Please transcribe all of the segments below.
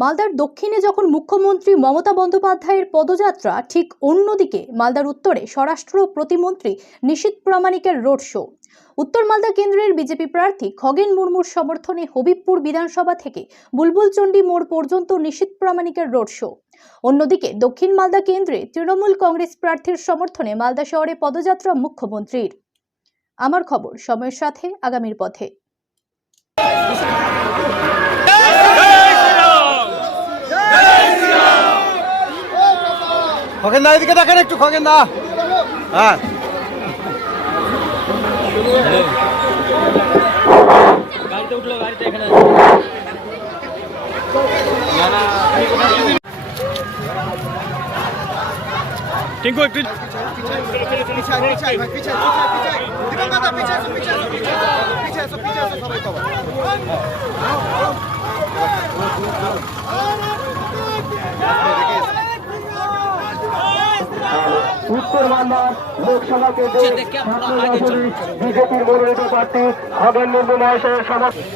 মালদার দক্ষিণে যখন মুখ্যমন্ত্রী মমতা বন্দ্যোপাধ্যায়ের পদযাত্রা, ঠিক অন্যদিকে মালদার উত্তরে স্বরাষ্ট্র প্রতিমন্ত্রী নিশীথ প্রামাণিকের রোড শো। উত্তর মালদা কেন্দ্রের বিজেপি প্রার্থী খগেন মুর্মুর সমর্থনে হবিবপুর বিধানসভা থেকে বুলবুলচন্ডী মোড় পর্যন্ত নিশীথ প্রামাণিকের রোড শো। অন্যদিকে দক্ষিণ মালদা কেন্দ্রে তৃণমূল কংগ্রেস প্রার্থীর সমর্থনে মালদা শহরে পদযাত্রা মুখ্যমন্ত্রীর। আমার খবর, সময়ের সাথে আগামীর পথে। খগেন দা এদিকে দেখেন একটু, খগেন দা। হ্যাঁ, গাড়িতে উঠলো, গাড়িতে এখানে টিঙ্কু একটু উত্তর বাংলার লোকসভা কেন্দ্রে বিজেপির মনোনীত প্রার্থী খগেন মুর্মু মহাশয়ের সমর্থন।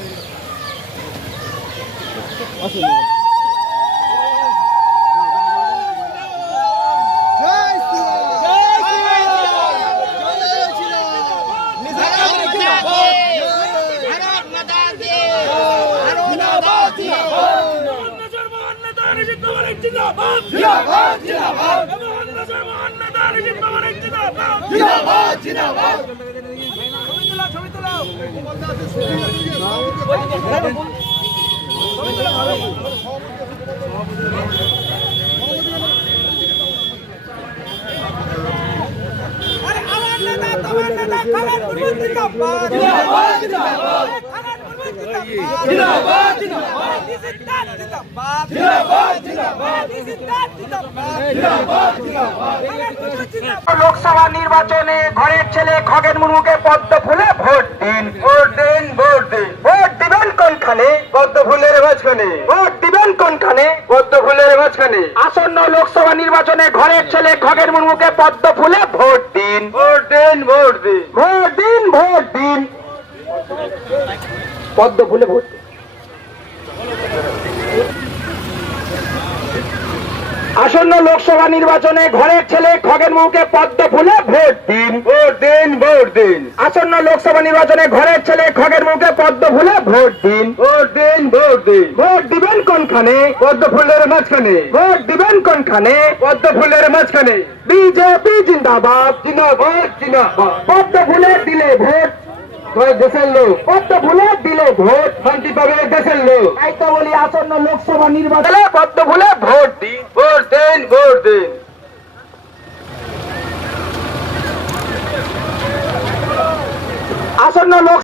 লোকসভা নির্বাচনে ঘরের ছেলে খগেন মুর্মুকে পদ্ম ফুলে ভোট দিন, ভোট দিন, ভোট দিন। ভোট দিবেন কোনখানে? পদ্ম ফুলের মাঝখানে। ভোট দিবেন কোনখানে? পদ্ম ফুলের মাঝখানে। আসন্ন লোকসভা নির্বাচনে ঘরের ছেলে খগেন মুর্মুকে পদ্ম ফুলে ভোট দিন, ভোট দিন, ভোট দিন। ভোট দিন, ভোট দিন, পদ্ম ফুলে ভোট দিন। আসন্ন লোকসভা নির্বাচনে ঘরের ছেলে খগেন মুর্মুকে পদ্ম ফুলে ভোট দিন, ভোট দিন, ভোট দিন। আসন্ন লোকসভা নির্বাচনে ঘরের ছেলে খগেন মুর্মুকে পদ্ম ফুলে ভোট দিন, ভোট দিন, ভোট দিন। ভোট দিবেন কোনখানে? পদ্ম ফুলের মাঝখানে। ভোট দিবেন কোনখানে? পদ্ম ফুলের মাঝখানে। বিজেপি জিন্দাবাদ, জিন্দাবাদ, জিন্দাবাদ। পদ্ম ফুলে দিলে ভোট দেশের লোক, পদ্ম ফুলে দিলে ভোট শান্তি পাবে দেশের লোক। তাই তো বলি আসন্ন লোকসভা নির্বাচনে পদ্ম ফুলে ভোট দিন, ভোট দিন, ভোট দিন। আসন্ন লোক